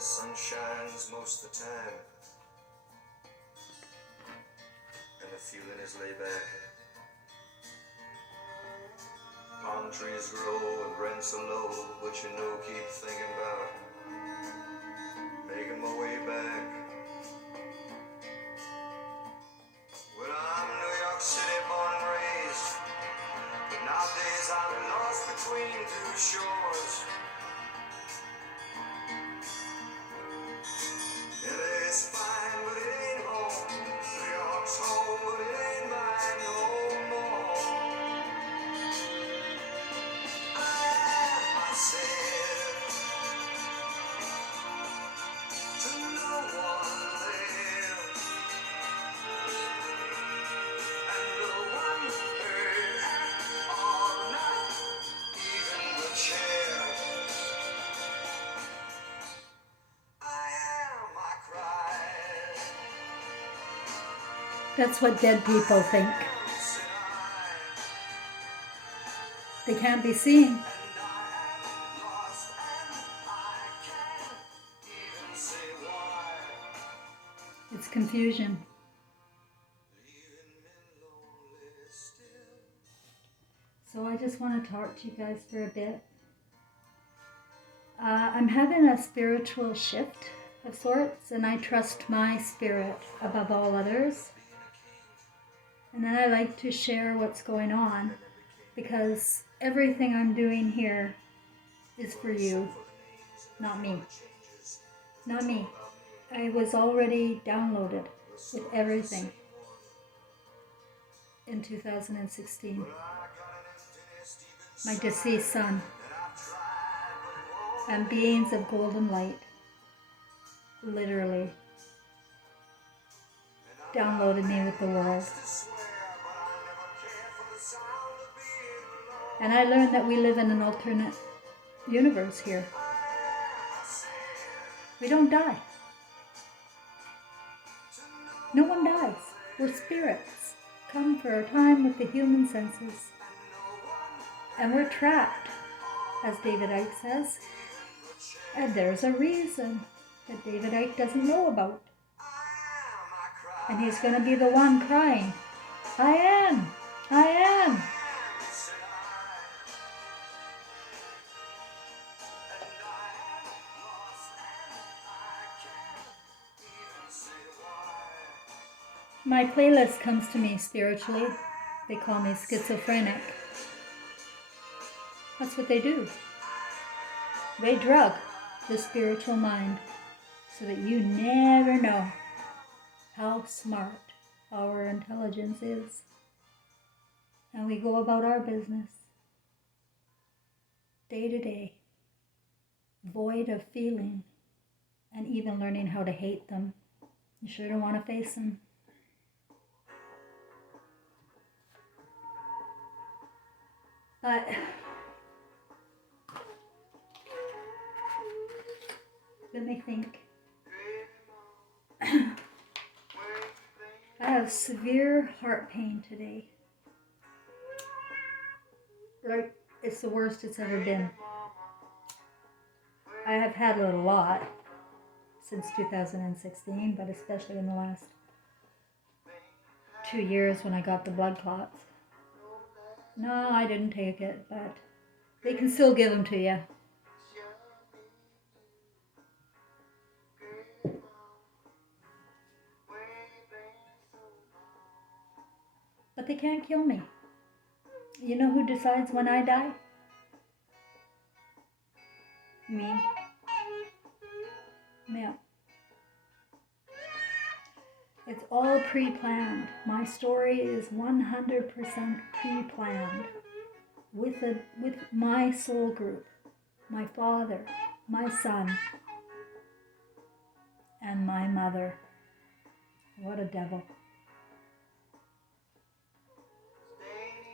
the sun shines most of the time, and the feeling is laid back. Palm trees grow and rents are low, but you know, keep thinking about making my way back. Well, I'm New York City born and raised, but nowadays I'm lost between two shores. LA is fine, but it ain't home. New York's home, but it ain't mine no more. I am myself to no one there, and no one heard at all, not even the chair. I am, I cried. That's what dead people think. Said I, They can't be seen. and I am lost, and I can't even say why. It's confusion. Leaving me lonely still. So I just want to talk to you guys for a bit. I'm having a spiritual shift of sorts, and I trust my spirit above all others. And then I like to share what's going on, because everything I'm doing here is for you, not me. Not me. I was already downloaded with everything in 2016. My deceased son and beings of golden light literally downloaded me with the world. And I learned that we live in an alternate universe here. We don't die. No one dies. We're spirits, come for a time with the human senses. And we're trapped, as David Icke says. And there's a reason that David Icke doesn't know about. And he's going to be the one crying, I am, I am. My playlist comes to me spiritually. They call me schizophrenic. That's what they do. They drug the spiritual mind so that you never know how smart our intelligence is. And we go about our business day to day, void of feeling and even learning how to hate them. You sure don't want to face them. But let me think. I have severe heart pain today. Like, it's the worst it's ever been. I have had it a lot since 2016, but especially in the last 2 years when I got the blood clots. No, I didn't take it, but they can still give them to you. But they can't kill me. You know who decides when I die? Me. Yeah. It's all pre-planned. My story is 100% pre-planned with my soul group, my father, my son, and my mother. What a devil.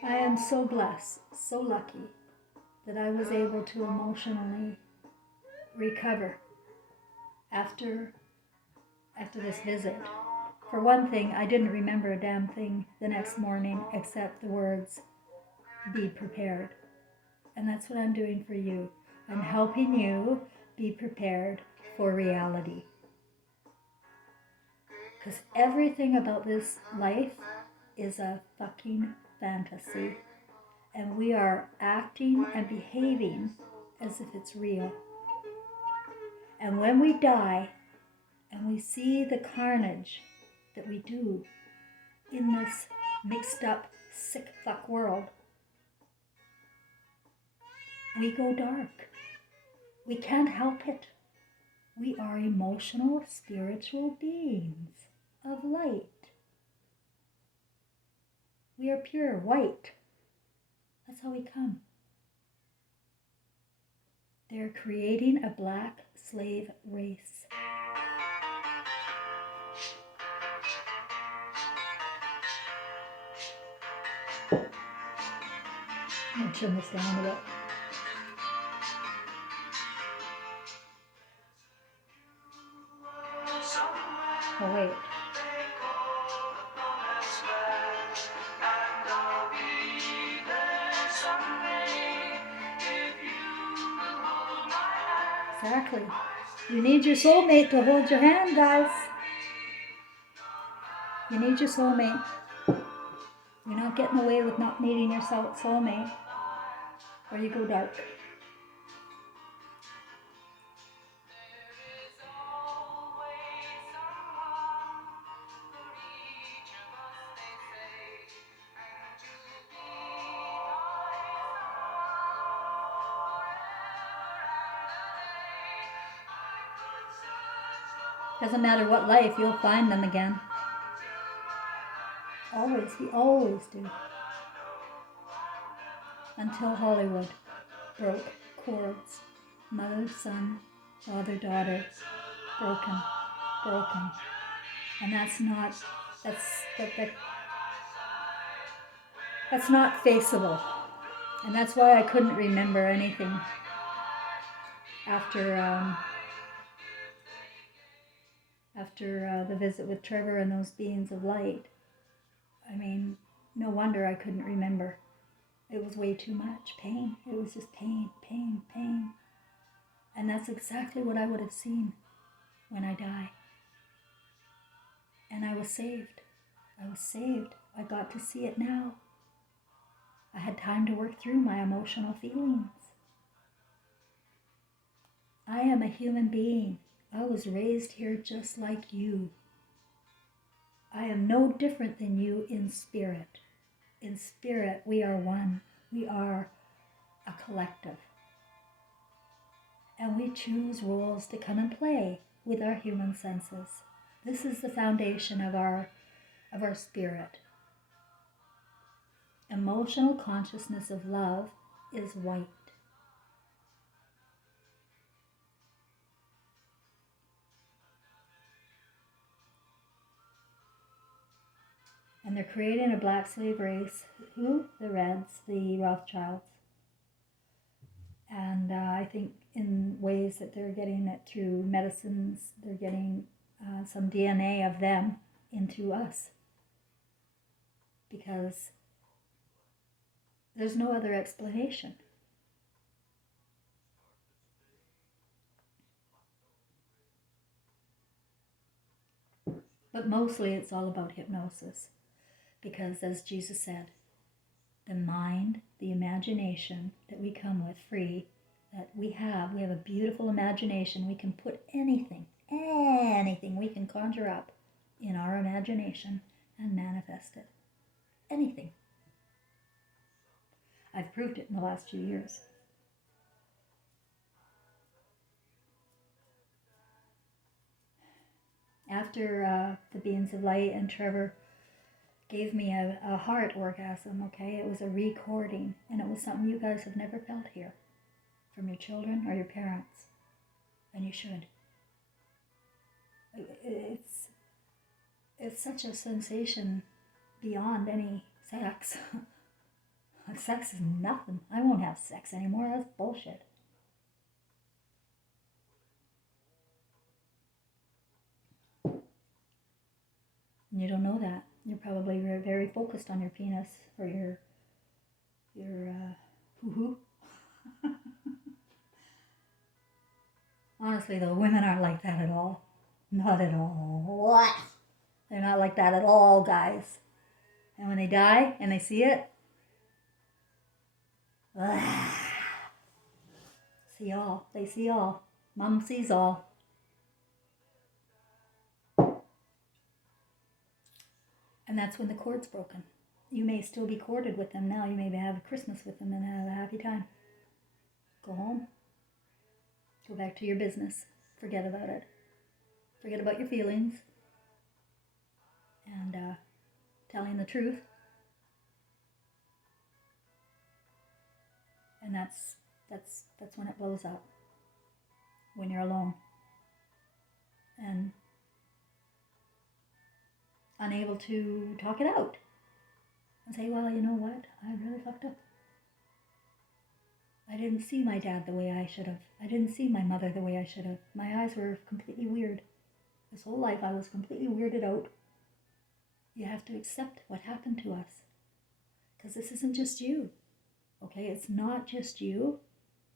I am so blessed, so lucky that I was able to emotionally recover after this visit. For one thing, I didn't remember a damn thing the next morning except the words, be prepared. And that's what I'm doing for you. I'm helping you be prepared for reality. Because everything about this life is a fucking fantasy. And we are acting and behaving as if it's real. And when we die and we see the carnage that we do in this mixed up, sick fuck world, we go dark. We can't help it. We are emotional, spiritual beings of light. We are pure white. That's how we come. They're creating a black slave race. I'm going to turn this down a bit. Oh, wait. Exactly. You need your soulmate to hold your hand, guys. You need your soulmate. You're not getting away with not needing your soulmate, or you go dark. Doesn't matter what life, you'll find them again. Always, we always do. Until Hollywood broke chords. Mother, son, father, daughter, broken. And that's not faceable. And that's why I couldn't remember anything after the visit with Trevor and those beings of light. I mean, no wonder I couldn't remember. It was way too much pain. It was just pain. And that's exactly what I would have seen when I die. And I was saved. I got to see it now. I had time to work through my emotional feelings. I am a human being. I was raised here just like you. I am no different than you in spirit. In spirit, we are one. We are a collective. And we choose roles to come and play with our human senses. This is the foundation of our spirit. Emotional consciousness of love is white. And they're creating a black slave race. Who? The Reds, the Rothschilds. And I think in ways that they're getting it through medicines, they're getting some DNA of them into us. Because there's no other explanation. But mostly it's all about hypnosis. Because as Jesus said, the mind, the imagination that we come with free, that we have a beautiful imagination. We can put anything we can conjure up in our imagination and manifest it. Anything. I've proved it in the last few years. After the Beings of Light and Trevor gave me a heart orgasm, okay? It was a recording, and it was something you guys have never felt here from your children or your parents, and you should. It's such a sensation beyond any sex. Sex is nothing. I won't have sex anymore. That's bullshit. And you don't know that. You're probably very focused on your penis or your hoo-hoo. Honestly, though, women aren't like that at all. Not at all. They're not like that at all, guys. And when they die and they see it, see all. They see all. Mom sees all. And that's when the cord's broken. You may still be corded with them now. You may have Christmas with them and have a happy time. Go home. Go back to your business. Forget about it. Forget about your feelings. And telling the truth. And that's when it blows up. When you're alone. And unable to talk it out. And say, well, you know what? I really fucked up. I didn't see my dad the way I should have. I didn't see my mother the way I should have. My eyes were completely weird. This whole life I was completely weirded out. You have to accept what happened to us. Because this isn't just you. Okay, it's not just you,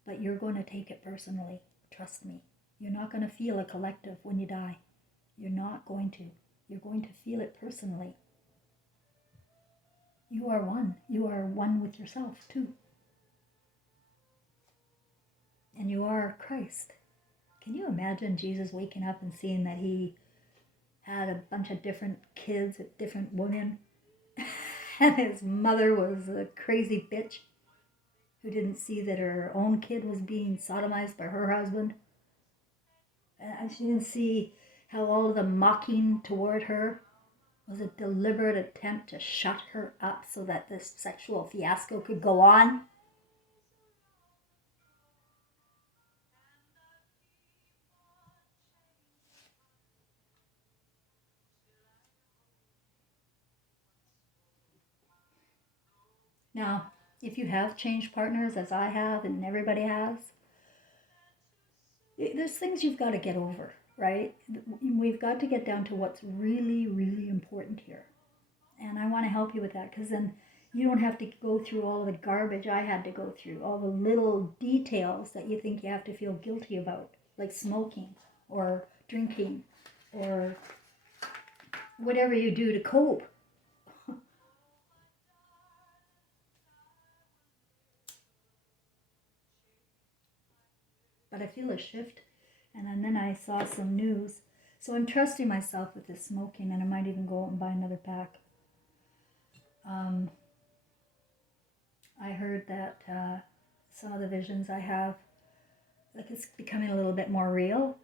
but you're going to take it personally. Trust me. You're not going to feel a collective when you die. You're not going to. You're going to feel it personally. You are one. You are one with yourself too. And you are Christ. Can you imagine Jesus waking up and seeing that he had a bunch of different kids with different women and his mother was a crazy bitch who didn't see that her own kid was being sodomized by her husband? And she didn't see how all of the mocking toward her was a deliberate attempt to shut her up so that this sexual fiasco could go on? Now, if you have changed partners, as I have and everybody has, there's things you've got to get over, right? We've got to get down to what's really, really important here. And I want to help you with that, because then you don't have to go through all the garbage I had to go through, all the little details that you think you have to feel guilty about, like smoking or drinking or whatever you do to cope. But I feel a shift, and then I saw some news. So I'm trusting myself with this smoking, and I might even go out and buy another pack. I heard that some of the visions I have, like, it's becoming a little bit more real,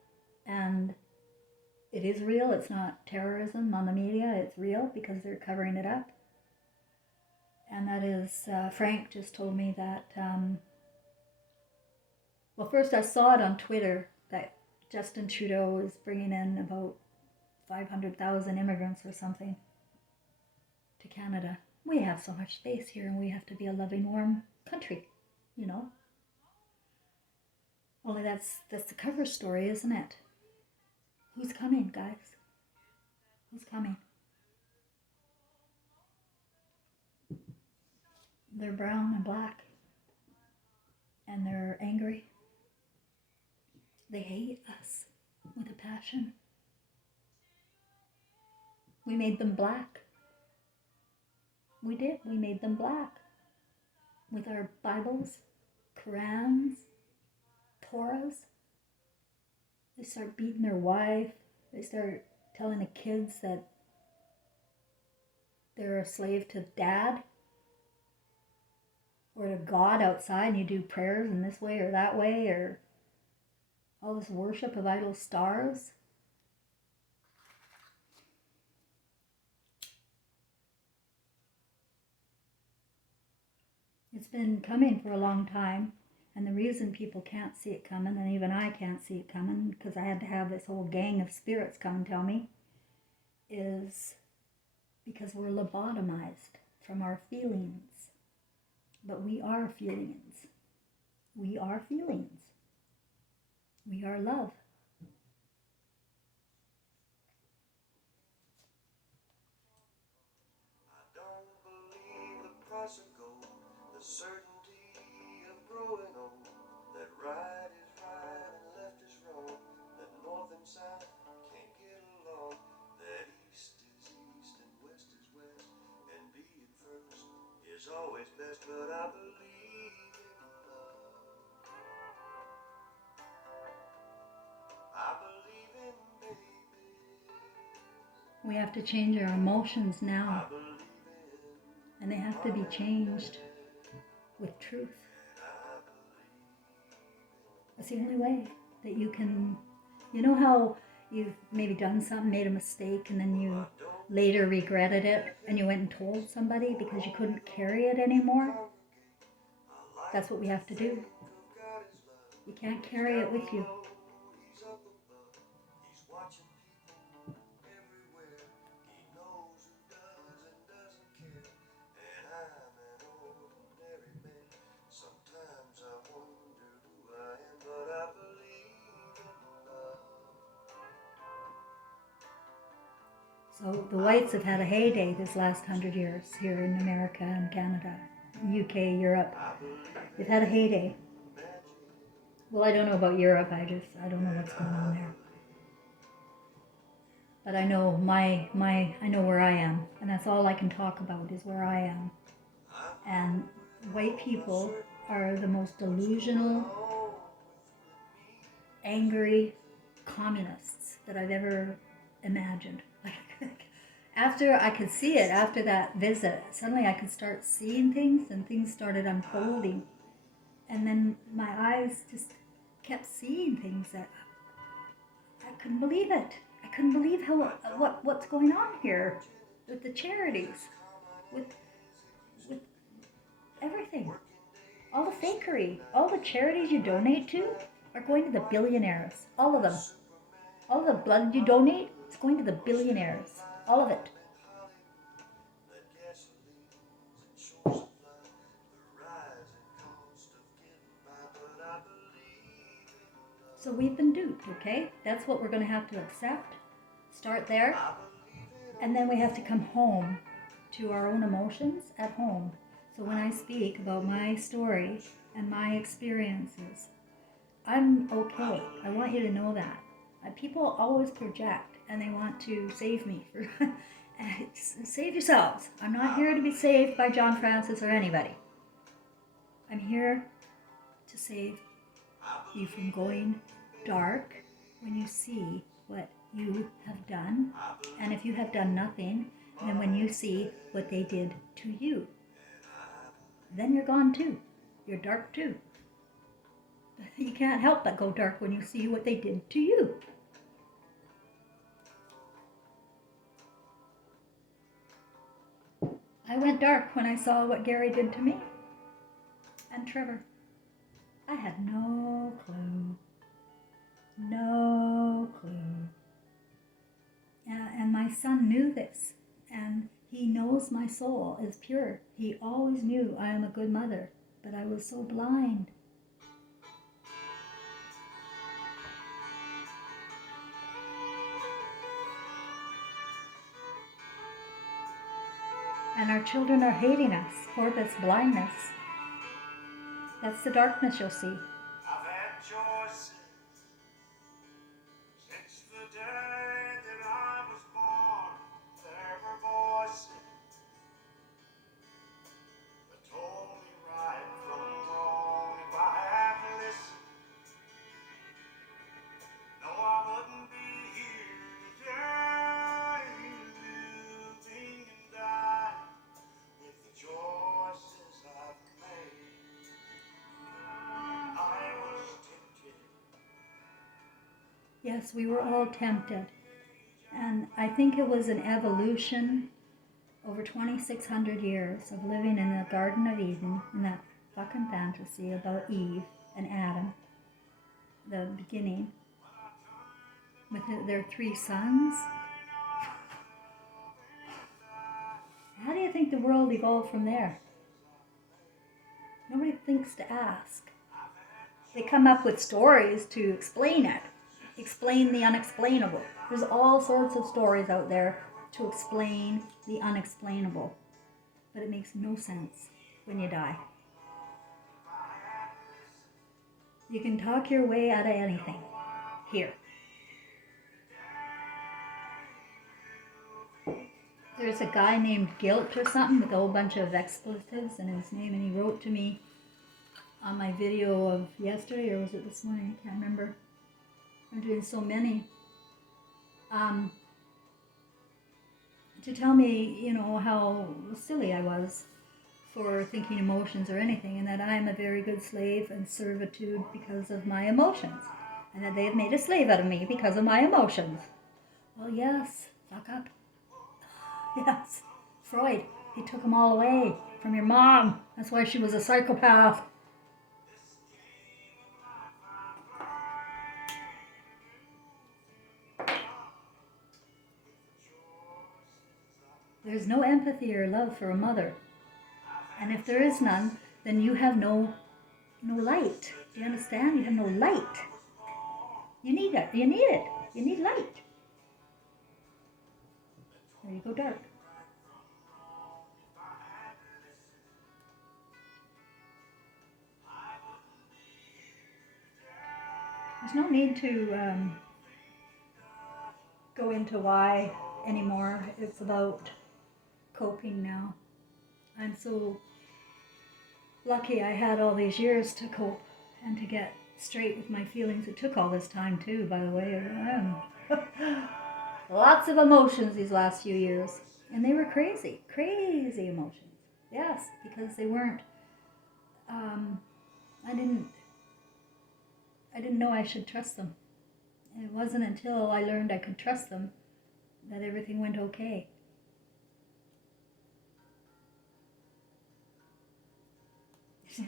and it is real. It's not terrorism on the media. It's real because they're covering it up. And that is, Frank just told me that, well, first I saw it on Twitter that Justin Trudeau is bringing in about 500,000 immigrants or something to Canada. We have so much space here, and we have to be a loving, warm country, you know. Only that's the cover story, isn't it? Who's coming, guys? Who's coming? They're brown and black, and they're angry. They hate us with a passion. We made them black. We did. We made them black. With our Bibles, Qurans, Torahs. They start beating their wife. They start telling the kids that they're a slave to dad or to God outside, and you do prayers in this way or that way, or all this worship of idol stars. It's been coming for a long time, and the reason people can't see it coming, and even I can't see it coming, because I had to have this whole gang of spirits come and tell me, is because we're lobotomized from our feelings. But we are feelings. We are feelings. We are love. I don't believe the price of gold, the certainty of growing old, that right is right and left is wrong. We have to change our emotions now. And they have to be changed with truth. That's the only way that you can, you know how you've maybe done something, made a mistake, and then you later regretted it, and you went and told somebody because you couldn't carry it anymore? That's what we have to do. You can't carry it with you. So the whites have had a heyday this last 100 years here in America and Canada, UK, Europe. They've had a heyday. Well, I don't know about Europe. I don't know what's going on there. But I know I know where I am, and that's all I can talk about is where I am. And white people are the most delusional, angry communists that I've ever imagined. After I could see it, after that visit, suddenly I could start seeing things, and things started unfolding. And then my eyes just kept seeing things that I couldn't believe it. I couldn't believe what's going on here with the charities, with everything. All the fakery, all the charities you donate to are going to the billionaires. All of them. All the blood you donate, it's going to the billionaires. All of it. So we've been duped, okay? That's what we're going to have to accept. Start there. And then we have to come home to our own emotions at home. So when I speak about my story and my experiences, I'm okay. I want you to know that. People always project and they want to save me. Save yourselves. I'm not here to be saved by John Francis or anybody. I'm here to save you from going dark when you see what you have done. And if you have done nothing, then when you see what they did to you, then you're gone too. You're dark too. You can't help but go dark when you see what they did to you. I went dark when I saw what Gary did to me and Trevor. I had no clue. No clue. And my son knew this, and he knows my soul is pure. He always knew I am a good mother, but I was so blind. And our children are hating us for this blindness. That's the darkness you'll see. I've had choices since the day that I was born. There were voices that told me right from wrong. If I had listened, no, I wouldn't be here today, living and dying with the choices I've made. I was tempted. Yes, we were all tempted. And I think it was an evolution over 2,600 years of living in the Garden of Eden, in that fucking fantasy about Eve and Adam, the beginning, with their 3 sons. How do you think the world evolved from there? Nobody thinks to ask. They come up with stories to explain it, explain the unexplainable. There's all sorts of stories out there to explain the unexplainable, but it makes no sense when you die. You can talk your way out of anything here. There's a guy named Guilt or something with a whole bunch of expletives in his name, and he wrote to me on my video of yesterday, or was it this morning? I can't remember. I'm doing so many. to tell me, how silly I was for thinking emotions or anything, and that I'm a very good slave and servitude because of my emotions, and that they've made a slave out of me because of my emotions. Well, yes, fuck up. Yes, Freud, he took them all away from your mom. That's why she was a psychopath. There's no empathy or love for a mother. And if there is none, then you have no light. Do you understand? You have no light. You need it. You need it. You need light. There you go, dark. There's no need to go into why anymore. It's about coping now. I'm so lucky I had all these years to cope and to get straight with my feelings. It took all this time too, by the way. Lots of emotions these last few years. And they were crazy emotions. Yes, because they weren't, I didn't know I should trust them. And it wasn't until I learned I could trust them that everything went okay.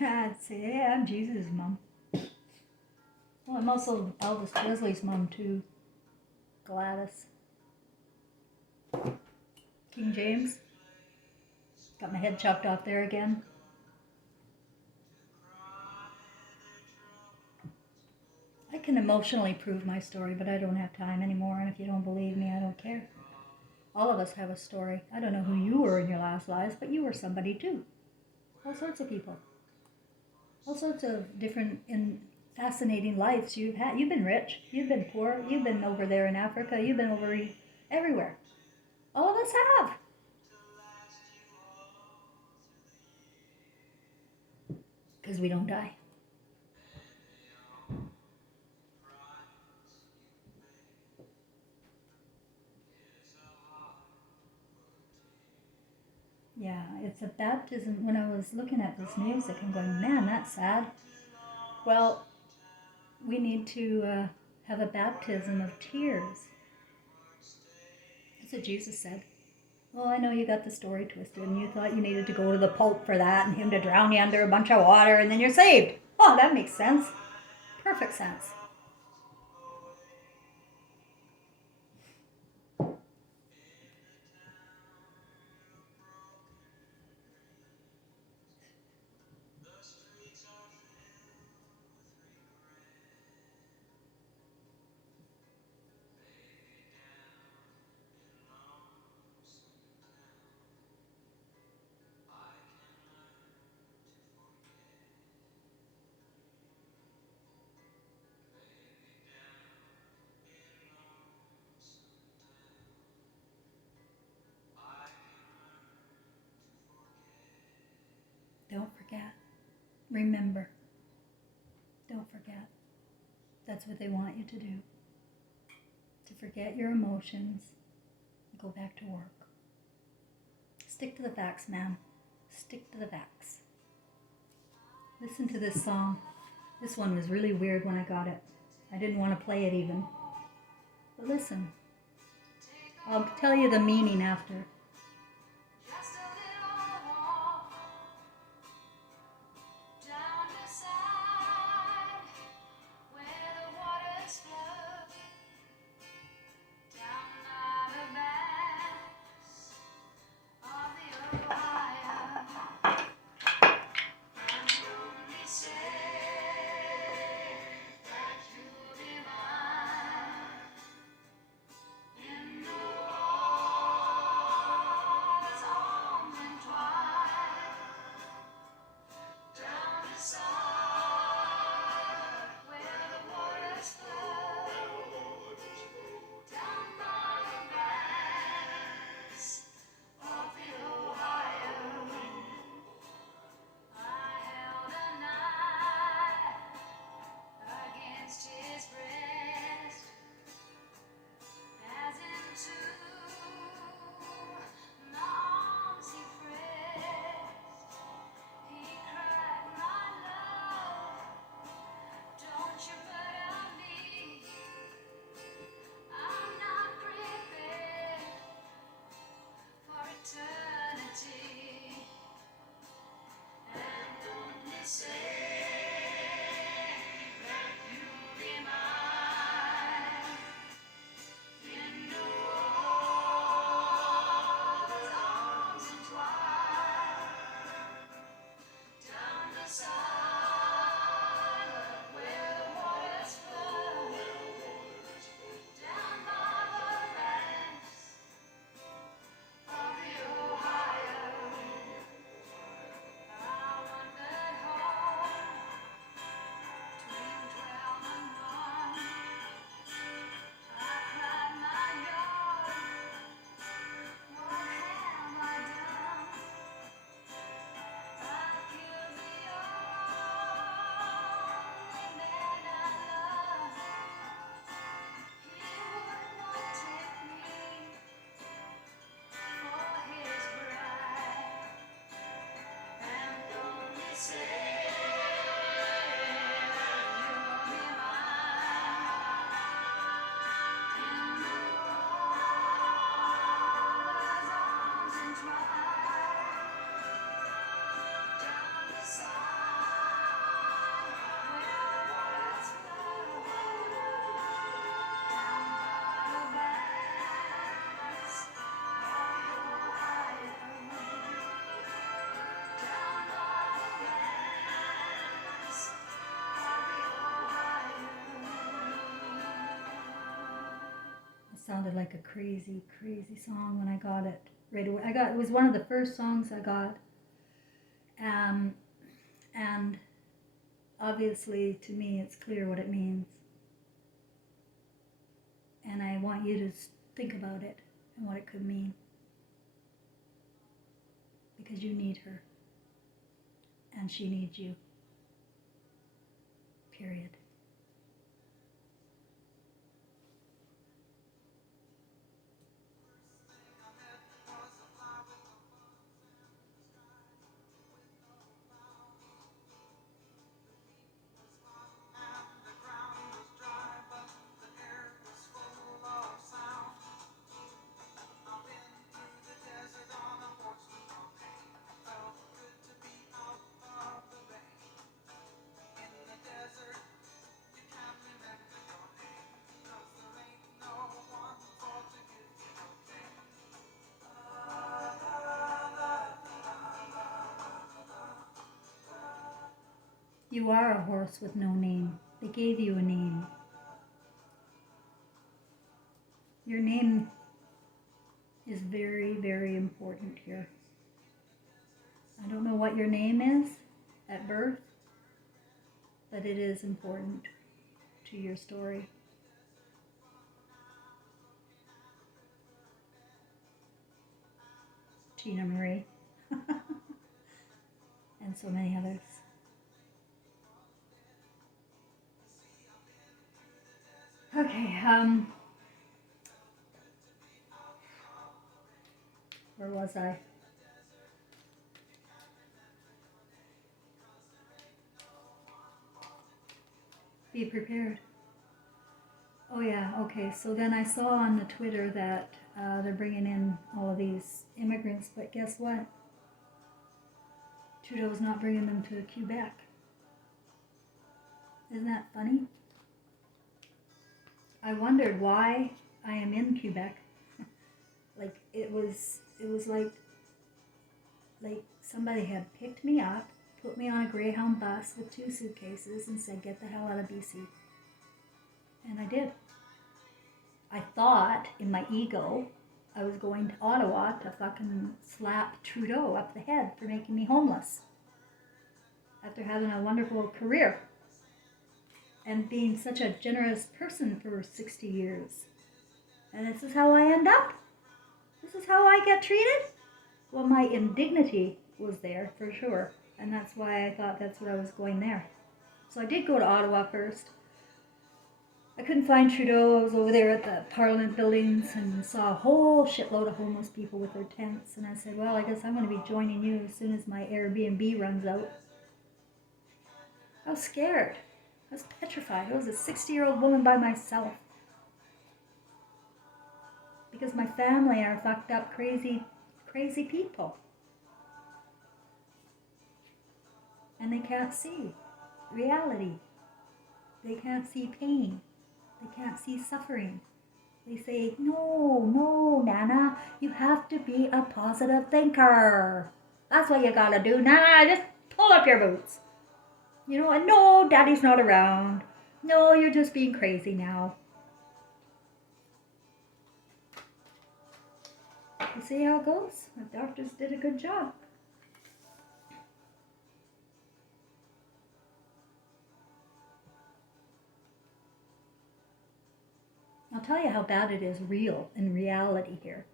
I'd say, yeah, I'm Jesus' mom. Well, I'm also Elvis Presley's mom too. Gladys. King James. Got my head chopped off there again. I can emotionally prove my story, but I don't have time anymore, and if you don't believe me, I don't care. All of us have a story. I don't know who you were in your last lives, but you were somebody too. All sorts of people. All sorts of different and fascinating lives you've had. You've been rich, you've been poor, you've been over there in Africa, you've been over everywhere. All of us have. Because we don't die. Yeah, it's a baptism. When I was looking at this music and going, man, that's sad. Well, we need to have a baptism of tears. That's what Jesus said. Well, I know you got the story twisted and you thought you needed to go to the Pope for that and him to drown you under a bunch of water and then you're saved. Oh, that makes sense. Perfect sense. Don't forget. Remember. Don't forget. That's what they want you to do. To forget your emotions. Go back to work. Stick to the facts, man. Stick to the facts. Listen to this song. This one was really weird when I got it. I didn't want to play it even. But listen. I'll tell you the meaning after. sounded like a crazy, crazy song when I got it right away. It was one of the first songs I got. And obviously to me it's clear what it means. And I want you to think about it and what it could mean. Because you need her. And she needs you. Period. You are a horse with no name. They gave you a name. Your name is very, very important here. I don't know what your name is at birth, but it is important to your story. Tina Marie. And so many others. Okay, where was I? Be prepared. Oh yeah, okay, so then I saw on the Twitter that they're bringing in all of these immigrants, but guess what? Trudeau's not bringing them to Quebec. Isn't that funny? I wondered why I am in Quebec. Like it was like somebody had picked me up, put me on a Greyhound bus with 2 suitcases and said, get the hell out of BC. And I did. I thought in my ego I was going to Ottawa to fucking slap Trudeau up the head for making me homeless after having a wonderful career and being such a generous person for 60 years. And this is how I end up? This is how I get treated? Well, my indignity was there for sure. And that's why I thought that's what I was going there. So I did go to Ottawa first. I couldn't find Trudeau. I was over there at the Parliament buildings and saw a whole shitload of homeless people with their tents. And I said, well, I guess I'm going to be joining you as soon as my Airbnb runs out. I was scared. I was petrified. I was a 60-year-old woman by myself. Because my family are fucked up, crazy people. And they can't see reality. They can't see pain. They can't see suffering. They say, no, Nana, you have to be a positive thinker. That's what you gotta do. Nana, just pull up your boots. You know, and no, Daddy's not around. No, you're just being crazy now. You see how it goes? The doctors did a good job. I'll tell you how bad it is in reality here.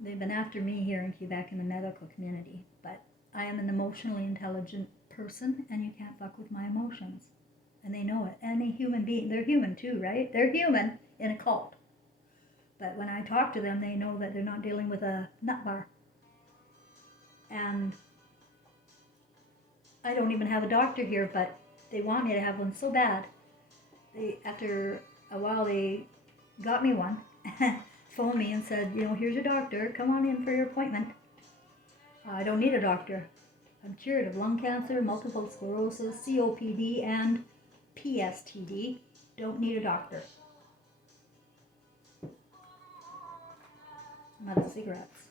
They've been after me here in Quebec in the medical community, but I am an emotionally intelligent person and you can't fuck with my emotions. And they know it. Any human being, they're human too, right? They're human in a cult. But when I talk to them, they know that they're not dealing with a nut bar. And I don't even have a doctor here, but they want me to have one so bad. After a while, they got me one, phoned me and said, here's your doctor. Come on in for your appointment. I don't need a doctor. I'm cured of lung cancer, multiple sclerosis, COPD, and PSTD. Don't need a doctor. I'm out of cigarettes.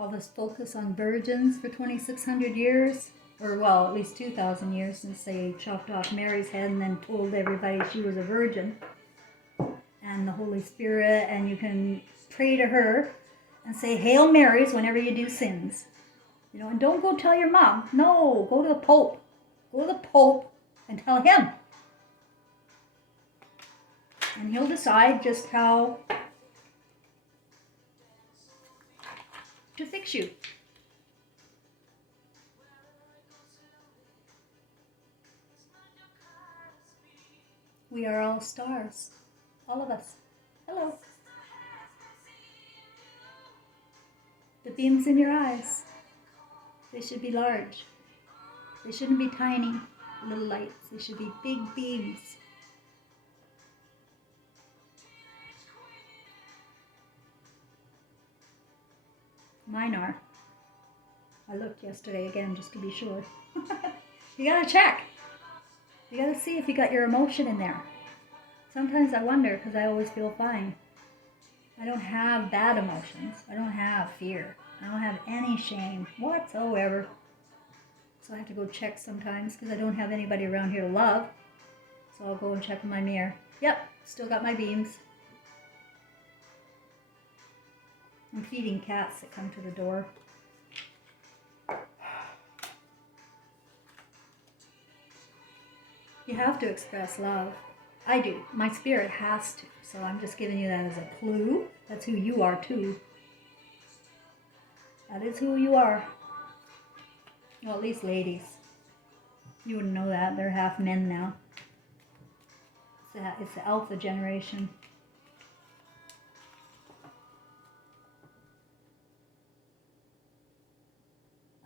all this focus on virgins for 2,600 years, or well, at least 2,000 years since they chopped off Mary's head and then told everybody she was a virgin, and the Holy Spirit, and you can pray to her and say Hail Marys whenever you do sins. You know, and don't go tell your mom. No, go to the Pope. Go to the Pope and tell him. And he'll decide just how to fix you. We are all stars. All of us. Hello. The beams in your eyes, they should be large. They shouldn't be tiny little lights. They should be big beams. Mine are. I looked yesterday again just to be sure. You gotta check. You gotta see if you got your emotion in there. Sometimes I wonder because I always feel fine. I don't have bad emotions. I don't have fear. I don't have any shame whatsoever. So I have to go check sometimes because I don't have anybody around here to love. So I'll go and check in my mirror. Yep, still got my beams. I'm feeding cats that come to the door. You have to express love. I do. My spirit has to. So I'm just giving you that as a clue. That's who you are too. That is who you are. Well, at least ladies. You wouldn't know that. They're half men now. It's the alpha generation.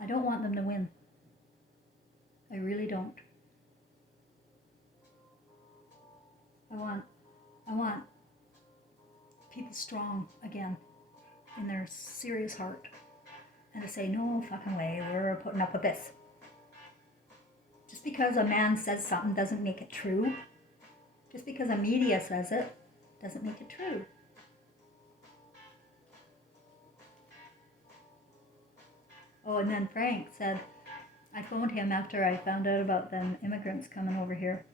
I don't want them to win. I really don't. I want people strong again in their serious heart and to say, no fucking way, we're putting up with this. Just because a man says something doesn't make it true. Just because a media says it doesn't make it true. Oh, and then Frank said, I phoned him after I found out about them immigrants coming over here.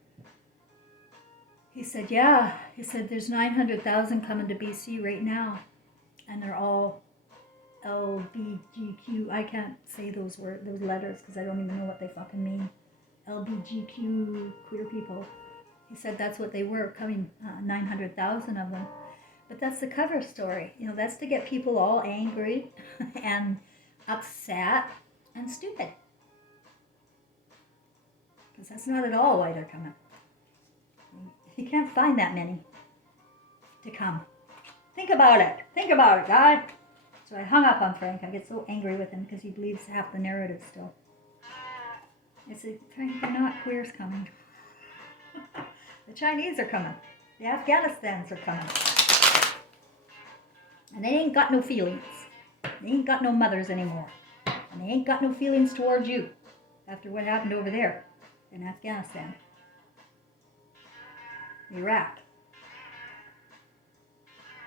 He said, yeah. He said, there's 900,000 coming to BC right now. And they're all LBGQ. I can't say those letters because I don't even know what they fucking mean. LBGQ, queer people. He said that's what they were, coming, 900,000 of them. But that's the cover story. You know, that's to get people all angry and upset and stupid. Because that's not at all why they're coming. You can't find that many to come. Think about it. Think about it, guy. So I hung up on Frank. I get so angry with him because he believes half the narrative still. I said, Frank, they're not queers coming. The Chinese are coming. The Afghanistans are coming. And they ain't got no feelings. They ain't got no mothers anymore. And they ain't got no feelings towards you after what happened over there in Afghanistan, Iraq,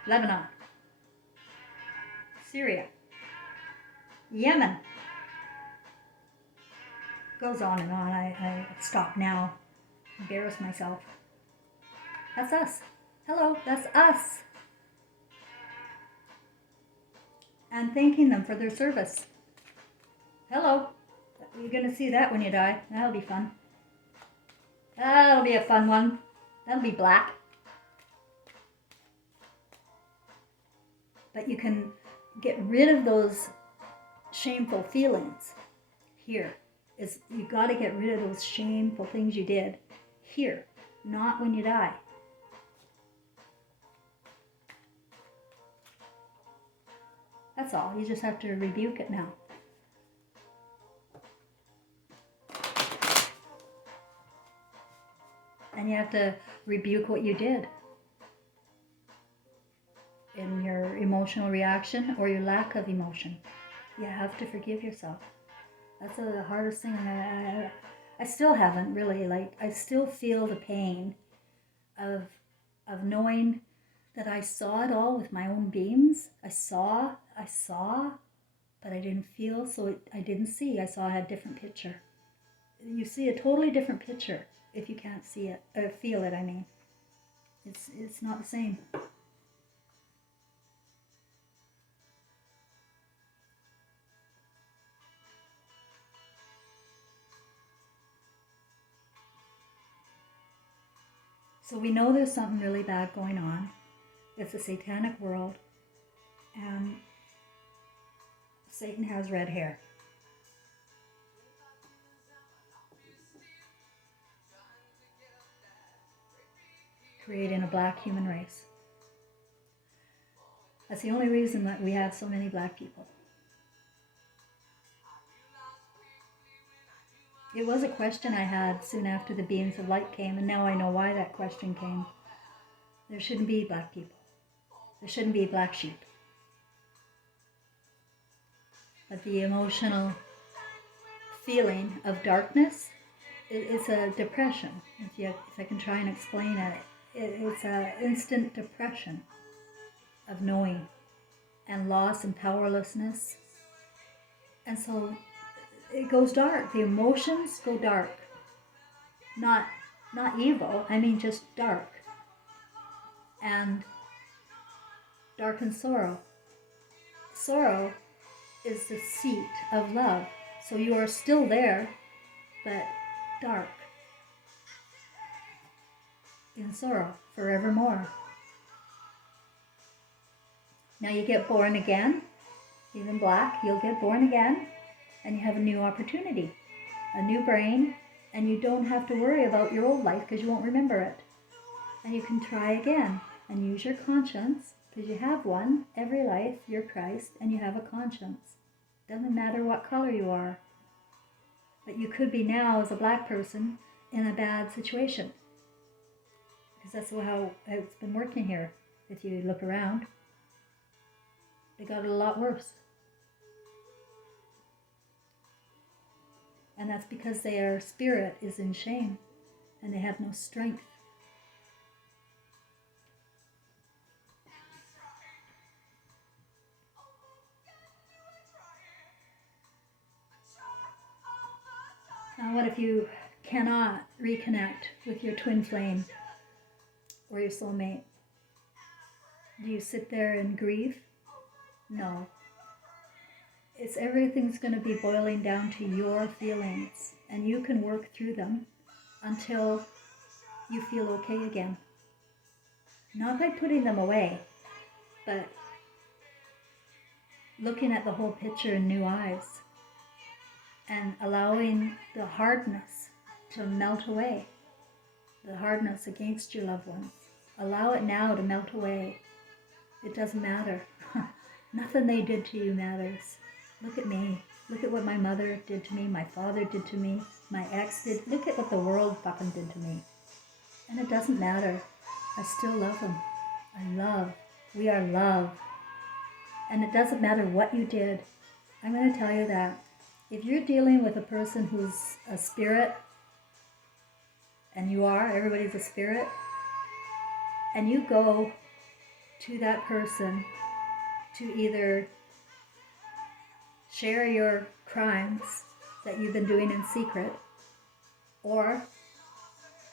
Lebanon, Syria, Yemen. Goes on and on. I stop now. Embarrass myself. That's us. Hello, that's us. And thanking them for their service. Hello. You're going to see that when you die. That'll be fun. That'll be a fun one. That'll be black. But you can get rid of those shameful feelings. Here is, you got to get rid of those shameful things you did. Here, not when you die. That's all. You just have to rebuke it now. And you have to rebuke what you did in your emotional reaction or your lack of emotion. You have to forgive yourself. That's the hardest thing. I still haven't really, I still feel the pain of knowing that I saw it all with my own beams. I saw but I didn't feel, so I didn't see. I saw a different picture. You see a totally different picture if you can't see it, or feel it, I mean. It's not the same. So we know there's something really bad going on. It's a satanic world, and Satan has red hair. Creating a black human race. That's the only reason that we have so many black people. It was a question I had soon after the beams of light came, and now I know why that question came. There shouldn't be black people. There shouldn't be black sheep. But the emotional feeling of darkness, it's a depression. If I can try and explain it, it's an instant depression of knowing and loss and powerlessness. And so it goes dark. The emotions go dark. Not evil, I mean just dark. And dark and sorrow. Sorrow is the seat of love. So you are still there, but dark. In sorrow, forevermore. Now you get born again, even black, you'll get born again, and you have a new opportunity, a new brain, and you don't have to worry about your old life because you won't remember it. And you can try again and use your conscience, because you have one. Every life, you're Christ, and you have a conscience. Doesn't matter what color you are. But you could be now, as a black person, in a bad situation. Because that's how it's been working here. If you look around, they got it a lot worse. And that's because their spirit is in shame and they have no strength. Now, what if you cannot reconnect with your twin flame or your soulmate? Do you sit there and grieve? No. Everything's going to be boiling down to your feelings, and you can work through them until you feel okay again. Not by putting them away, but looking at the whole picture in new eyes and allowing the hardness to melt away, the hardness against your loved ones. Allow it now to melt away. It doesn't matter. Nothing they did to you matters. Look at me. Look at what my mother did to me, my father did to me, my ex did. Look at what the world fucking did to me. And it doesn't matter. I still love them. We are love. And it doesn't matter what you did. I'm going to tell you that. If you're dealing with a person who's a spirit, and you are, everybody's a spirit, and you go to that person to either share your crimes that you've been doing in secret, or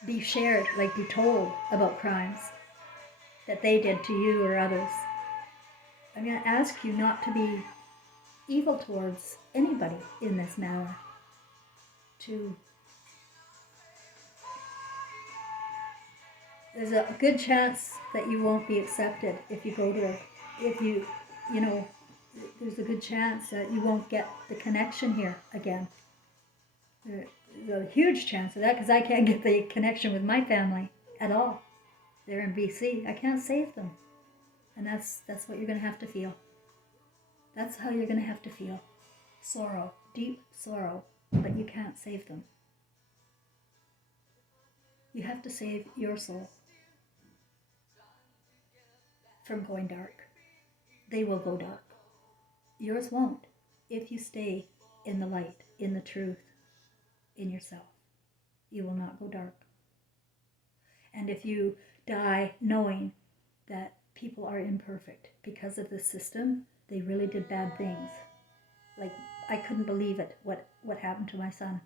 be shared, like be told about crimes that they did to you or others. I'm going to ask you not to be evil towards anybody in this matter. There's a good chance that you won't be accepted if you go to, there's a good chance that you won't get the connection here again. There's a huge chance of that, because I can't get the connection with my family at all. They're in BC. I can't save them. And that's what you're going to have to feel. That's how you're going to have to feel. Sorrow, deep sorrow, but you can't save them. You have to save your soul from going dark. They will go dark. Yours won't, if you stay in the light, in the truth, in yourself. You will not go dark. And if you die knowing that people are imperfect because of the system, they really did bad things, Like, I couldn't believe it, what happened to my son.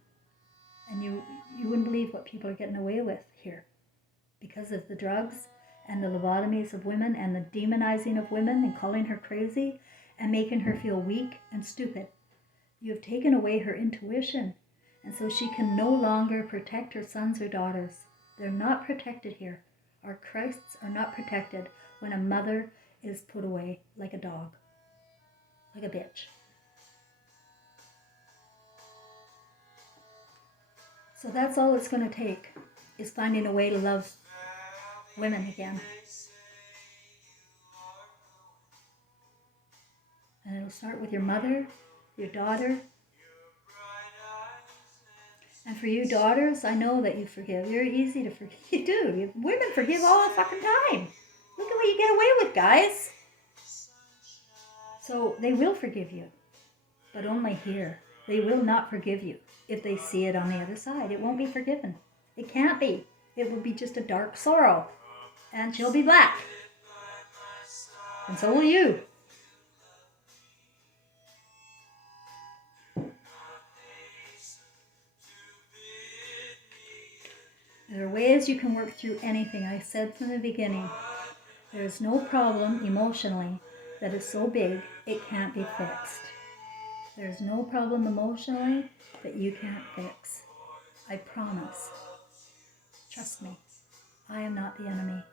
And you wouldn't believe what people are getting away with here because of the drugs and the lobotomies of women and the demonizing of women and calling her crazy and making her feel weak and stupid. You have taken away her intuition, and so she can no longer protect her sons or daughters. They're not protected here. Our Christs are not protected when a mother is put away like a dog, like a bitch. So that's all it's going to take, is finding a way to love women again. And it'll start with your mother, your daughter. And for you daughters, I know that you forgive. You're easy to forgive. You do. Women forgive all the fucking time. Look at what you get away with, guys. So they will forgive you, but only here. They will not forgive you if they see it on the other side. It won't be forgiven. It can't be. It will be just a dark sorrow. And she'll be black. And so will you. There are ways you can work through anything. I said from the beginning, there is no problem emotionally that is so big it can't be fixed. There's no problem emotionally that you can't fix. I promise. Trust me. I am not the enemy.